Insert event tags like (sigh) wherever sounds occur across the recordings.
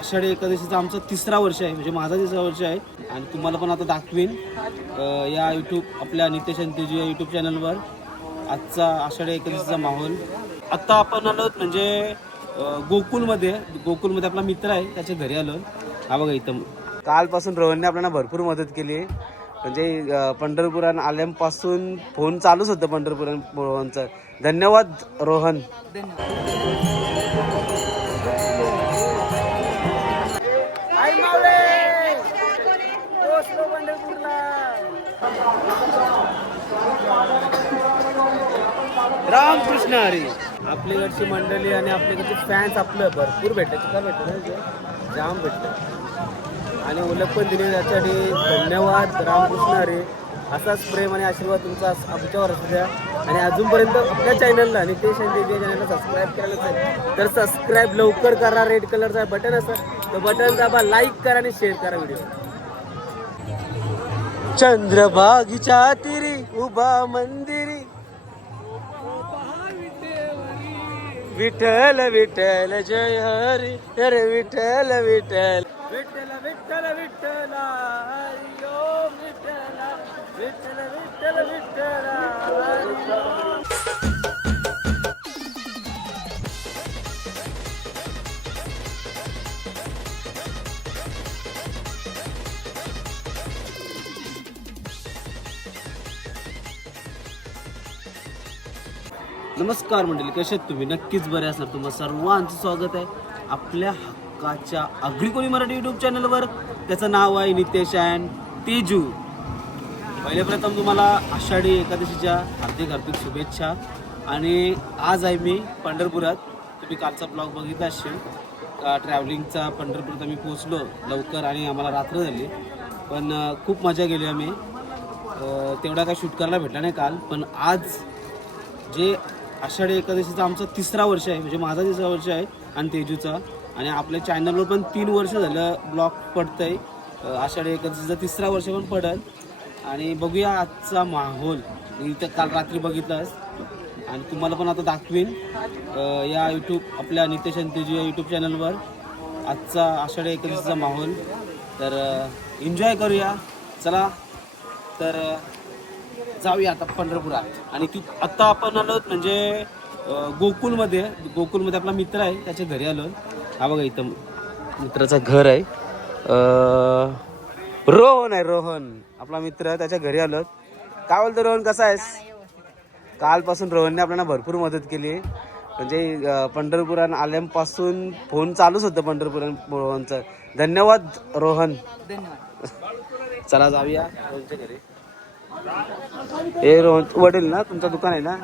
आषाढी एकादशीचा आमचा तिसरा वर्ष आहे म्हणजे माझा तिसरा वर्ष आहे. आणि तुम्हाला पण आता दाखवीन. या यूट्यूब आपल्या नितेश अंतेजी या यूट्यूब चॅनलवर आजचा आषाढी एकादशीचा माहोल. आत्ता आपण आलो म्हणजे गोकुलमध्ये. गोकुलमध्ये आपला मित्र आहे त्याच्या घरी आलो हा बघा इथं. कालपासून रोहनने आपल्याला भरपूर मदत केली. म्हणजे अं, पंढरपुरात आल्यापासून फोन चालूच होतं पंढरपुरात रोहनचं. धन्यवाद रोहन. हरी आपल्याकडची मंडळी आणि आपल्याकडचे फॅन्स आपलं भरपूर भेटले. का भेटलं जाम भेटलं. आणि ओळख पण दिले त्यासाठी धन्यवाद रामकृष्ण हरी. असाच प्रेम आणि आशीर्वाद तुमचा आमच्यावर असू द्या. आणि अजूनपर्यंत आपल्या चॅनलला नितेश आणि देवी चॅनलला सबस्क्राईब केलं नसेल तर सबस्क्राईब लवकर करा. रेड कलरचा बटन असं. तर बटन दाबा लाईक करा आणि शेअर करा व्हिडिओ चंद्रभागीच्या तिरी उभा मंदिर. विठ्ठल विठ्ठल जय हरी अरे विठ्ठल विठ्ठल. विठ्ठल विठ्ठल विठ्ठल हरी ओम विठ्ठल विठ्ठल विठ्ठल विठ्ठल हरी नमस्कार मंडळी कसे आहेत तुम्ही? नक्कीच बरे असणार तुम्हाला सर्वांचं स्वागत आहे आपल्या हक्काच्या अग्री कोणी मराठी युट्यूब चॅनलवर त्याचं नाव आहे नितेश अँड तेजू. पहिले प्रथम तुम्हाला आषाढी एकादशीच्या हार्दिक हार्दिक शुभेच्छा. आणि आज आहे मी पंढरपुरात. तुम्ही कालचा ब्लॉग बघितला असेल. ट्रॅव्हलिंगचा पंढरपुरात आम्ही पोचलो लवकर आणि आम्हाला रात्र झाली. पण खूप मजा गेली आम्ही. तेवढा काय शूट करायला भेटला नाही काल. पण आज जे आषाढी एकादशीचा आमचा तिसरा वर्ष आहे म्हणजे माझा तिसरा वर्ष आहे आणि तेजूचा. आणि आपल्या चॅनलवर पण तीन वर्ष झालं ब्लॉग पडतं आहे आषाढी एकादशीचा तिसरा वर्ष पण पडल. आणि बघूया आजचा माहोल. इथं काल रात्री बघितलास आणि तुम्हाला पण आता दाखवीन. या यूट्यूब आपल्या नितेश अंतेजी या यूट्यूब चॅनलवर आजचा आषाढी एकादशीचा माहोल. तर एन्जॉय करूया. चला तर जाऊया आता पंढरपुरात. आणि ती आता आपण आलो म्हणजे गोकुलमध्ये. गोकुलमध्ये आपला मित्र आहे त्याच्या घरी आलो हा बघा इथं मित्राचं घर आहे. रोहन आहे रोहन. आपला मित्र त्याच्या घरी आलो काय बोलतो रोहन कसा आहेस? कालपासून रोहनने आपल्याला भरपूर मदत केली. म्हणजे पंढरपुरात आल्यापासून फोन चालूच होतं पंढरपुरात रोहनचं. धन्यवाद रोहन. चला जाऊया. रोहनच्या घरी हे रोहन वडील ना? तुमचं दुकान आहे ना?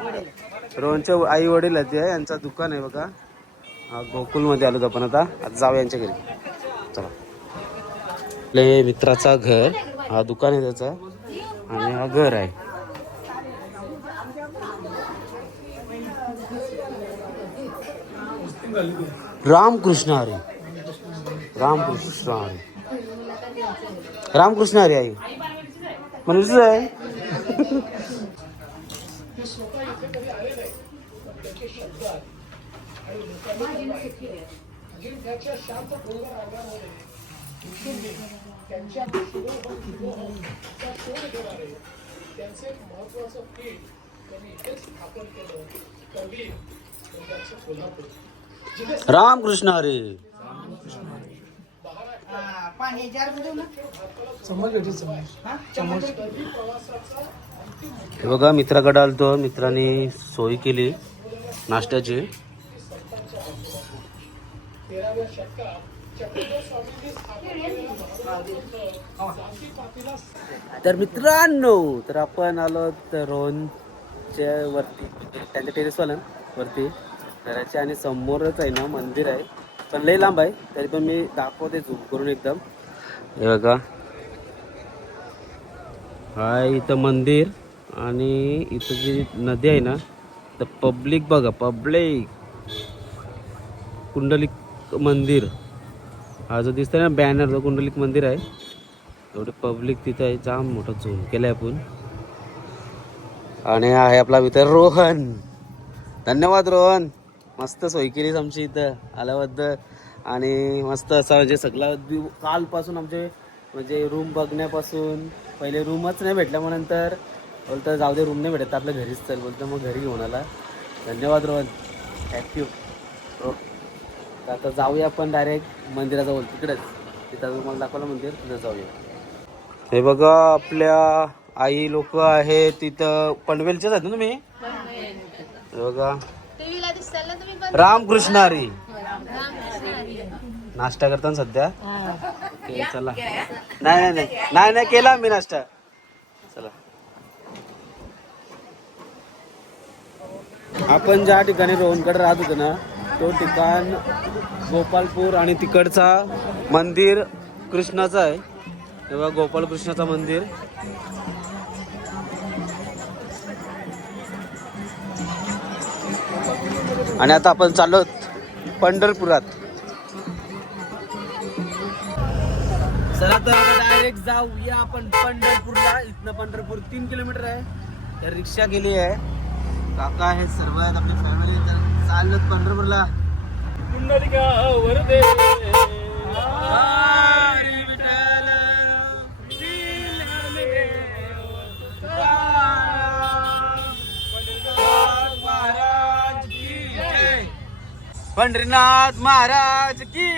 रोहनचे आई वडील आहेत ते यांचं दुकान आहे बघा. हा गोकुलमध्ये आलो आपण आता. आता जाऊ यांच्या घरी. चला. आपले मित्राचा घर हा दुकान आहे त्याचा. आणि हा घर आहे. रामकृष्ण हरी. रामकृष्ण हरी. रामकृष्ण हरी आई. मनोज आहे रामकृष्ण हरी। पाणी जार देऊ ना. हे बघा मित्राकडे आलतो. मित्राने सोय केली. नाश्त्याची. तर मित्रांनो तर आपण आलो तर रोहनच्या वरती त्यांच्या टेरेसवाल्या वरती घराच्या आणि समोरच आहे ना मंदिर आहे. पण लई लांब आहे तरी पण मी दाखवते झूम करून एकदम. हे बघा. हाय इथं मंदिर आणि इथं जी नदी आहे ना तर पब्लिक बघा पब्लिक. कुंडलिक मंदिर. हा जो दिसतोय ना बॅनर जो कुंडलिक मंदिर आहे एवढे पब्लिक तिथं आहे जाम मोठा झूम केलाय आपण. आणि आहे आपला मित्र रोहन. धन्यवाद रोहन. मस्त सोय केलीस आमची इथं आल्याबद्दल. आणि मस्त असं म्हणजे सगळा कालपासून आमचे म्हणजे रूम बघण्यापासून पहिले रूमच नाही भेटल्या मग नंतर. बोलतं जाऊ दे रूम नाही भेटत आपल्या घरीच चल. बोलतं मग घरी घेऊन आला. धन्यवाद रोहन. ॲक्टिव्ह हो. तर आता जाऊया आपण डायरेक्ट मंदिराजवळ तिकडेच. तिथं तुम्हाला दाखवलं मंदिर तिथं जाऊया. हे बघा आपल्या आई लोक आहेत तिथं. पनवेलचेच आहेत ना तुम्ही? हे बघा. रामकृष्ण हरी. नाश्ता करताना सध्या? ओके, चला. नाही नाही नाही. नाही नाही केला मी नाश्ता. चला. आपण ज्या ठिकाणी रोहनकडे राहत होतो ना तो ठिकाण गोपालपूर आणि तिकडचा मंदिर कृष्णाचं आहे. तेव्हा गोपाल कृष्णाचं मंदिर. आणि आता आपण चाललो पंढरपुरात. चला तर डायरेक्ट जाऊया आपण पंढरपूरला. इथनं पंढरपूर तीन किलोमीटर आहे. तर रिक्षा गेली आहे. काका आहेत सर्व आहेत आपली फॅमिली तर चाललो पंढरपूरला. पंढरीनाथ महाराज की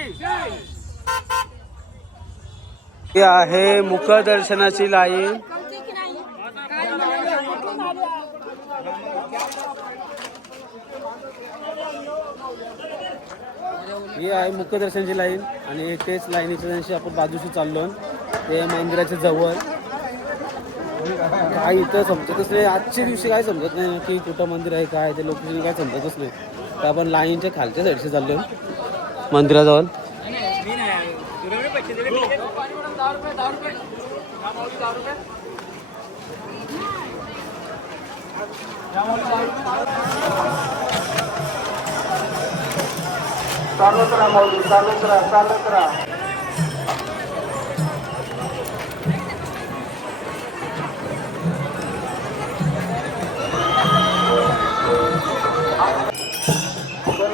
ही आहे मुखदर्शनाची लाईन. ही आहे मुखदर्शनाची लाईन आणि तेच लाईनीच्या जशी आपण बाजूशी चाललो ते मंदिराच्या जवळ. काय इथं समजतच नाही. आजच्या दिवशी काय समजत नाही की कुठं मंदिर आहे काय ते लोकेशन काय समजतच नाही. तर आपण लाईनच्या खालच्या साईडशी चाललो मंदिराजवळ. चालत राहा चालत राहा चालत राहा.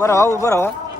उभं राहा उभं राहा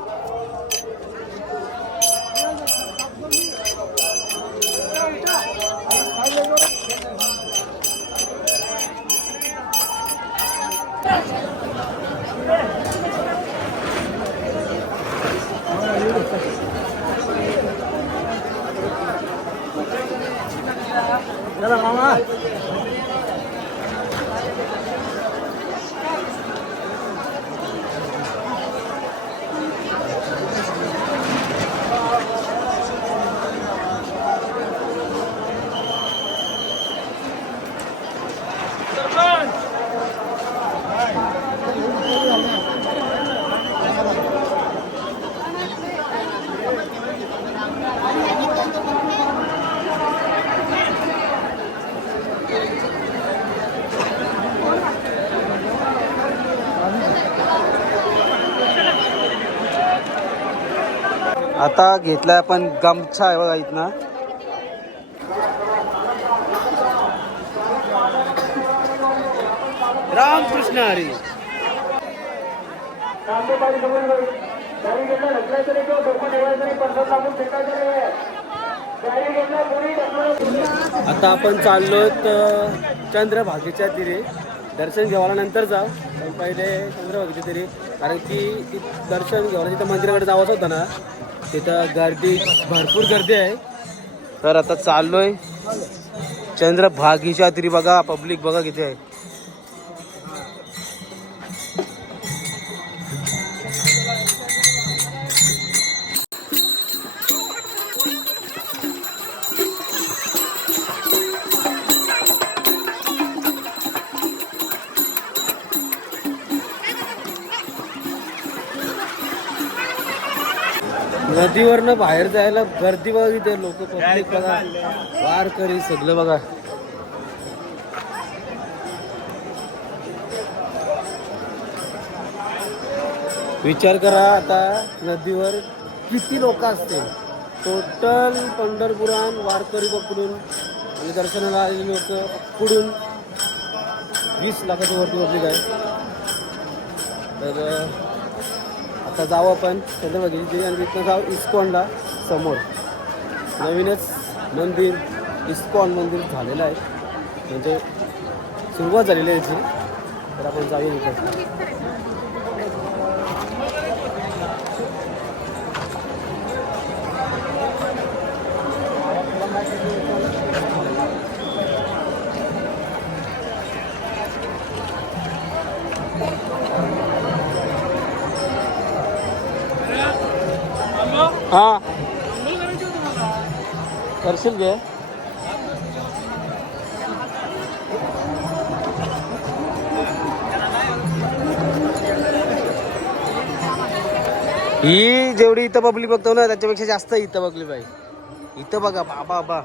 आता घेतलाय आपण गमछा आहे बघा इथनं. रामकृष्ण हरी. आता आपण चाललो चंद्रभागेच्या तिरे. दर्शन घ्यायला नंतर जाऊ. पण पहिले चंद्रभागेच्या तिरे. कारण की दर्शन घ्यायला तिथं मंदिराकडे जावंच होतं ना. तिथं गर्दी भरपूर गर्दी आहे. तर आता चाललोय. चंद्रभागीच्या तरी बघा पब्लिक बघा किती आहे. नदीवरनं बाहेर जायला गर्दी बघा इथे लोक पब्लिक बघा. वार करी सगळं बघा. विचार करा आता नदीवर किती लोक असते टोटल पंढरपुरान वारकरी पकडून आणि दर्शनाला आलेली लोक पुढून वीस लाखाच्या वरती पब्लिक काय तर आता जावं आपण छत्रपती आणि तिथनं जाऊ इस्कॉनला समोर. नवीनच मंदिर इस्कॉन मंदिर झालेलं आहे. म्हणजे सुरुवात झालेली आहे याची. तर आपण जाऊया इकडे हा. करशील घे ही जेवढी इथं बबली बघतो ना त्याच्यापेक्षा जास्त इथं बघली पाहिजे इथं बघा बाबा बा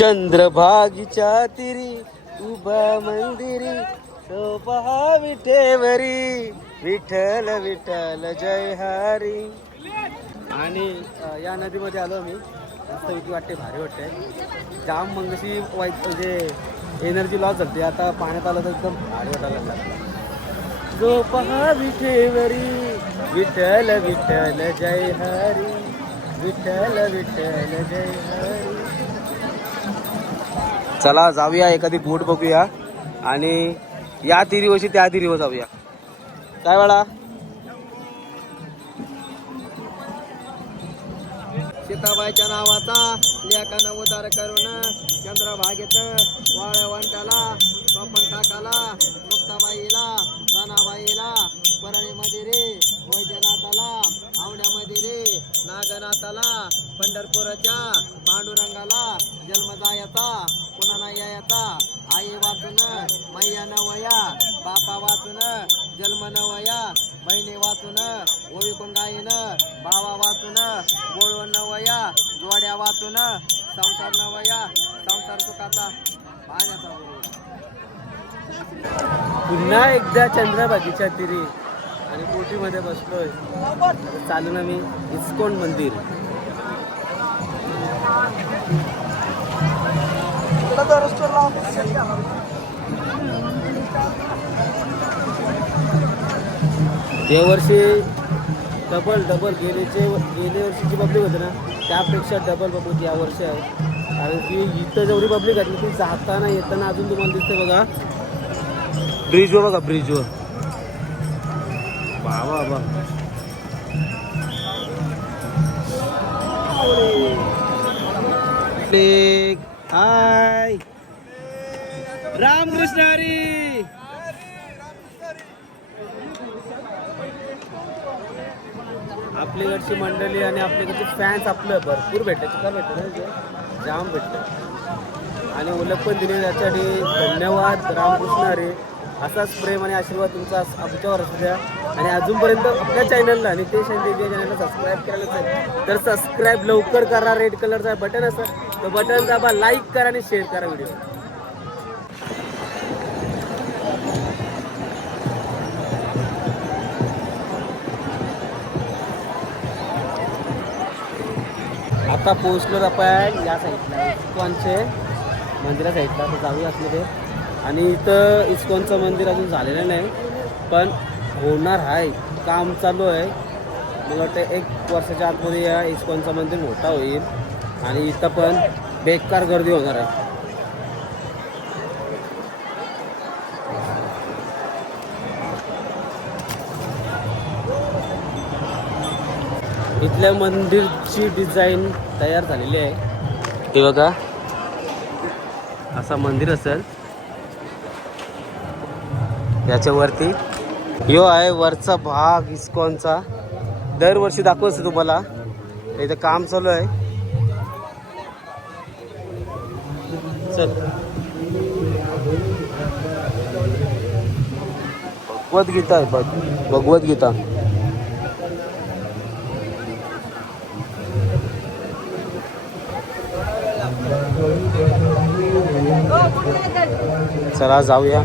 चंद्रभागीच्या तिरी उभा मंदिरी सोपहा विठेवरी विठ्ठल विठ्ठल जय हरी आणि अ, या नदीमध्ये आलो आम्ही. मस्त भीती वाटते भारी वाटते. जाम मंगशी वाईट म्हणजे एनर्जी लॉस झाली आता पाण्यात आलं तर एकदम भारी वाटायला लागला. जो पहा विठेवरी विठ्ठल विठ्ठल जय हरी विठ्ठल विठ्ठल जय हरी चला जाऊया एखादी बोट बघूया. आणि या तिरीवशी त्या तिरीवर जाऊया. काय वाडा सीताबाईच्या नावाचा लेखा उदार करून चंद्रभागेत वाळवंटाला स्वपन काकाला मुक्ताबाईला राणाबाईला परळीमध्ये रे वैजनाथाला आवड्यामध्ये रे नागनाथाला पंढरपूरच्या पांडुरंगाला जन्मदायाचा पुन्हा आई वाचून मैया नवया बापा वाचून जन्म नवया बहिणी वाचून ओवी गायन भावा वाचून गोळ नवया जोड्या वाचून संसार नवया संसार सुखाचा पाण्याचा पुन्हा एकदा चंद्रबागीच्या तिरी. आणि बोटीमध्ये बसलोय? चालू ना मी मंदिर. या वर्षी डबल डबल गेलेचे गेल्या वर्षीची पब्लिक होती ना त्यापेक्षा डबल पब्लिक या वर्षी आहे. कारण की इथं जेवढी पब्लिक आहे ती जाताना येताना अजून तुम्हाला दिसते बघा. ब्रिजवर बघा ब्रिजवर बाबा बा हाय रामकृष्ण हरी! घरची मंडळी आणि आपल्याकडचे फॅन्स आपलं भरपूर भेटले का भेटलं जाम भेटलं. आणि ओळख पण दिले त्यासाठी धन्यवाद रामकृष्ण हरी. असाच प्रेम आणि आशीर्वाद तुमचा आमच्यावर असू द्या. आणि अजूनपर्यंत आपल्या चॅनलला नितेश आणि देवी चॅनलला सबस्क्राईब करायला असेल तर सबस्क्राईब लवकर करा. रेड कलरचा बटन असं तर बटन दाबा लाईक करा आणि शेअर करा व्हिडिओ आता पोहोचलो आपण या साईडला इस्कॉनचे मंदिरा साईडला तर जाऊया ते आणि इथं इस्कॉनचं मंदिर अजून झालेलं नाही पण होणार आहे. काम चालू आहे. मला वाटतं एक वर्षाच्या आतमध्ये या इस्कॉनचं मंदिर मोठा होईल. आणि इथं पण बेकार गर्दी होणार आहे. इथल्या मंदिरची डिझाईन तयार झालेली आहे. ते बघा. असा मंदिर असेल. याच्यावरती. यो आहे वरचा भाग इस्कॉनचा. दरवर्षी दाखवतो तुम्हाला. इथं काम चालू आहे. चल. भगवद्गीता गीता आहे भगवद्गीता. चला जाऊया.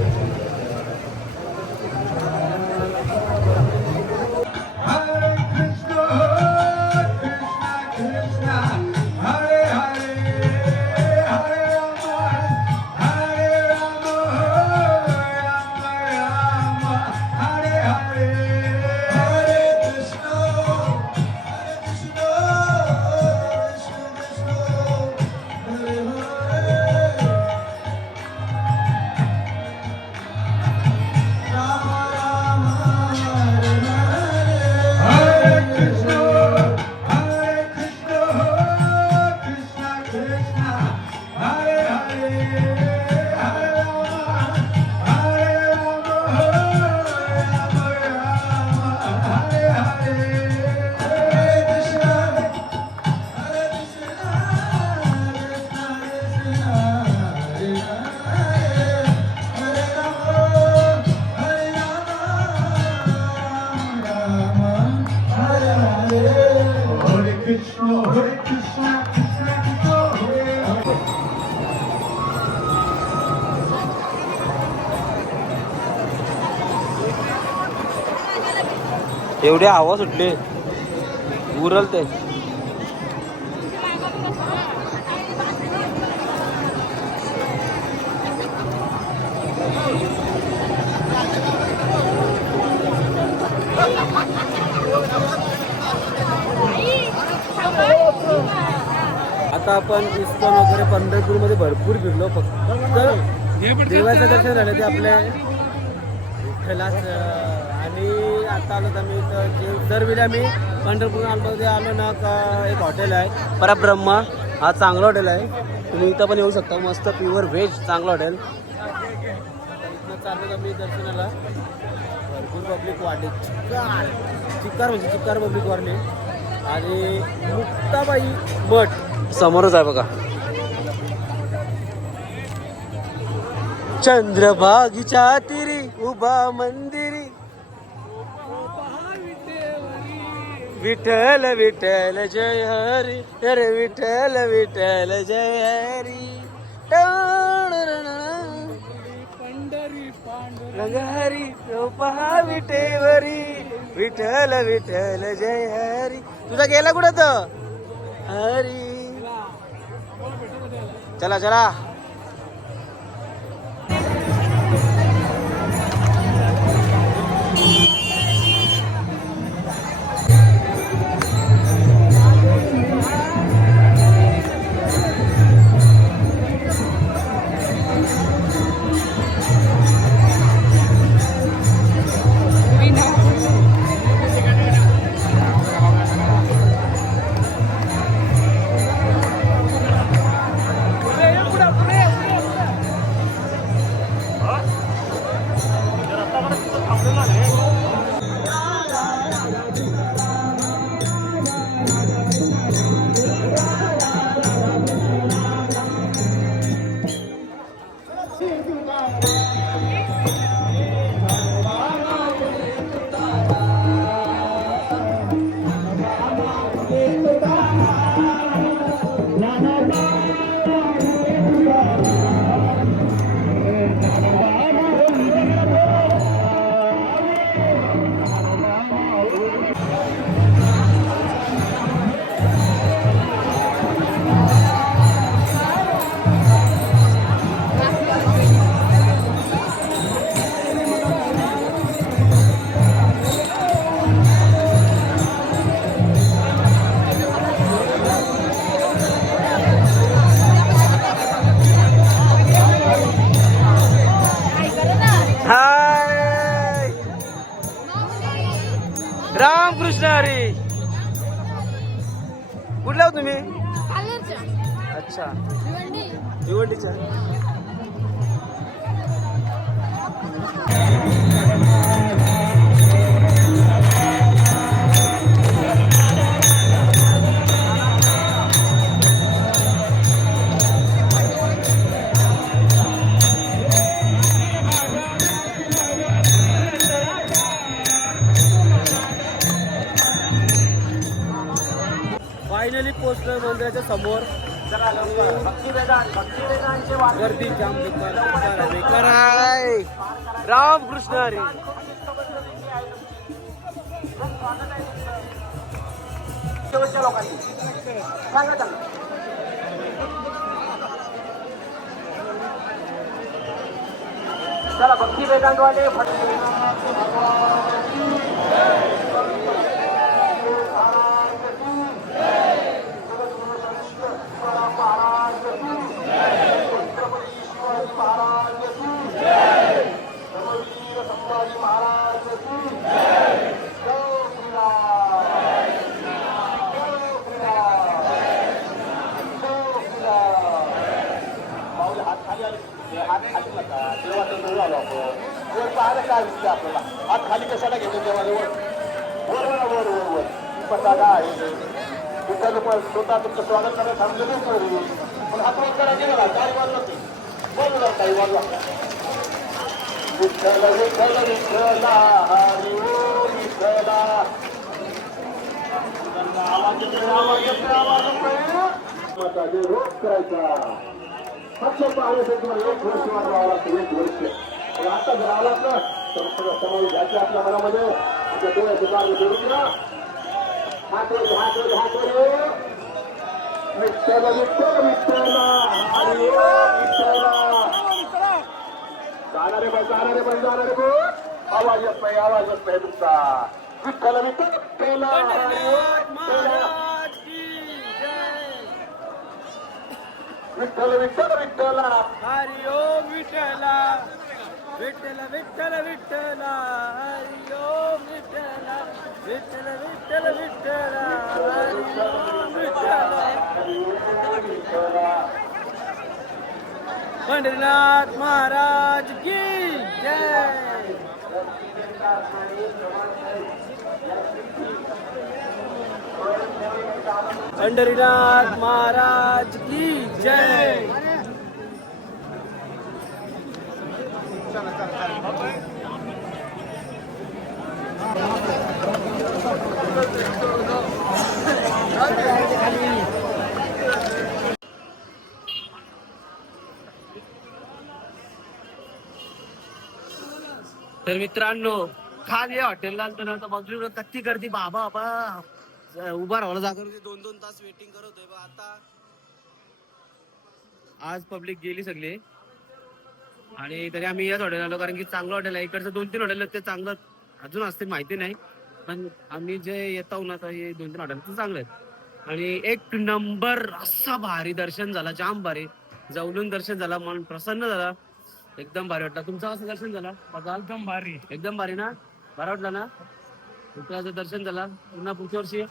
एवढे हवा सुटले उरल ते आता आपण इस्कॉन वगैरे पंढरपूरमध्ये भरपूर फिरलो. फक्त देवाचं दर्शन झालं ते आपल्या विठ्ठलाच आणि आता आलो तर आम्ही इथं जे दरवेळी आम्ही पंढरपूरमध्ये आलो ना का एक हॉटेल आहे परब्रह्मा. हा चांगला हॉटेल आहे. तुम्ही इथं पण येऊ शकता. मस्त प्युअर व्हेज चांगलं हॉटेल. चाललो आम्ही दर्शनाला. भरपूर पब्लिक वाढली चिकार. म्हणजे चिकार पब्लिक वाढली आणि मुक्ताबाई मठ. समोरच आहे बघा. चंद्रभागीच्या तिरी उभा मंदिर. विठ्ठल विठ्ठल जय हरी अरे विठ्ठल विठ्ठल जय हरी. पंढरी हरी पहा विटेवरी विठ्ठल विठ्ठल जय हरी. तुझा गेला कुठं तर हरी. चला चला. जाम बेकार बेकार बेकार आहे. राम कृष्ण हरी. चला भक्ती वेदांतवाले हात खाली कशाला घेतो तेव्हा वर वर वर वर वर वर पताका आहे तुमच्या लोक स्वतः तुमचं स्वागत करायला थांबलं नाही करू. पण हात वर गेला काही वाजला ते. बोलला काही वाजला विठ्ठल विठ्ठल विठ्ठला हरी ओ विठ्ठला आवाज येतोय आवाज येतोय आवाज येतोय. जे रोज करायचा. फक्त पाहण्यासाठी तुम्हाला एक वर्ष वाढवावं लागतं एक वर्ष. आता जर आलात ना तर सगळं समावेश आपल्या मनामध्ये. तुमच्या डोळ्याचे मार्ग जोडून हात वर हात वर हात वर विठ्ठल विठ्ठल विठ्ठला हरी ओ विठ्ठला जाणारे बाई जाणारे बाई जाणारे बाई आवाज येत नाही आवाज येत नाही तुमचा विठ्ठल विठ्ठल विठ्ठला हरी ओ विठ्ठला महाराज की जय. विठ्ठल विठ्ठल विठ्ठला हरी ओम विठ्ठला विठ्ठल विठ्ठल विठ्ठला हरी ओम विठ्ठला विठ्ठल विठ्ठल विठ्ठला हरी ओम विठ्ठला पंढरीनाथ महाराज की जय पंढरीनाथ महाराज की जय तर मित्रांनो खाली हॉटेलला आलतो ना तर बघलो कत्ती गर्दी. बाबा बाबा. उभा राहायला जागा. दोन दोन तास वेटिंग करत होते. बा आता आज पब्लिक गेली सगळी. आणि तरी आम्ही याच हॉटेल आलो कारण की चांगलं हॉटेल आहे. इकडचं दोन तीन हॉटेल आहेत ते चांगलं अजून असते माहिती नाही. पण आम्ही जे येतो ना हे दोन तीन हॉटेल ते चांगले आहेत आणि एक नंबर असा भारी दर्शन झाला जाम भारी. जवळून दर्शन झाला मन प्रसन्न झाला. एकदम भारी वाटला. तुमचं कसं दर्शन झाला? बघा एकदम भारी. एकदम भारी ना? बरा वाटला ना? विठ्ठलाचं दर्शन झाला. पुन्हा पुढच्या वर्षी?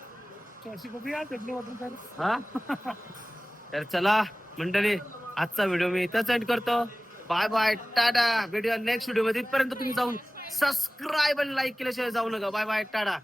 अशी खूप या चटणी वाटून तर हा? (laughs) तर चला मंडळी आजचा व्हिडिओ मी इथंच एंड करतो. Bye bye tata. Video next व्हिडिओमध्ये इथपर्यंत तुम्ही जाऊन सबस्क्राईब आणि लाईक केल्याशिवाय जाऊ नका. Bye bye tata.